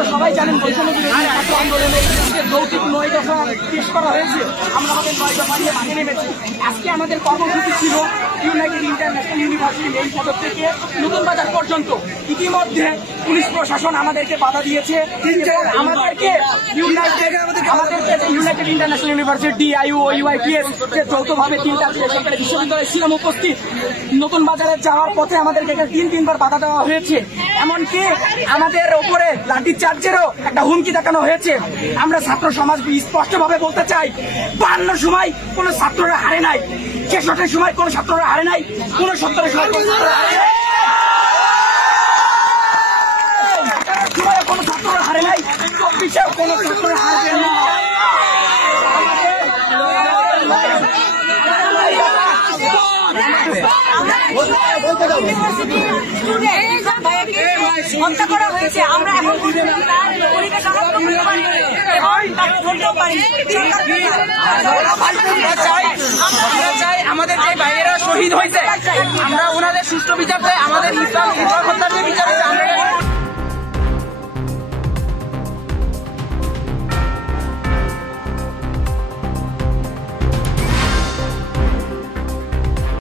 আপনারা সবাই জানেন বৈষম্য বিরোধী ছাত্র আন্দোলনে যৌক্তিক 9 দফা পেশ করা হয়েছে। আমরা আমাদের 9 দফা নিয়ে মাঠে নেমেছি। আজকে আমাদের কর্মসূচি ছিল ইউনাইটেড ইন্টারন্যাশনাল ইউনিভার্সিটি মেইন ফটক থেকে নতুন বাজার পর্যন্ত। ইতিমধ্যে পুলিশ প্রশাসন আমাদেরকে বাধা দিয়েছে। আমাদেরকে ইউনাইটেড ইন্টারন্যাশনাল ইউনিভার্সিটি ডিআইইউ ও ইউআইটিএস যৌথভাবে 3টা বেসরকারি বিশ্ববিদ্যালয় ছিলাম উপস্থিত। নতুন বাজারে যাওয়ার পথে আমাদেরকে 3-3বার বাধা দেওয়া হয়েছে। এমনকি আমাদের ওপরে লাঠি চার্জেরও একটা হুমকি দেখানো হয়েছে। আমরা ছাত্র সমাজ স্পষ্টভাবে বলতে চাই, 52 সময় কোন ছাত্ররা হারে নাই, 66 সময় কোন ছাত্ররা হারে নাই, 69 সময় কোন ছাত্ররা হারে নাই, কোন ছাত্ররা হারে নাই, 24-এও কোন ছাত্ররা হারবে না। হত্যা করা হয়েছে, আমরা এখন আমাদের যে ভাইয়েরা শহীদ হয়েছে, আমরা ওনাদের সুষ্ঠু বিচার চাই। আমাদের ইসলাম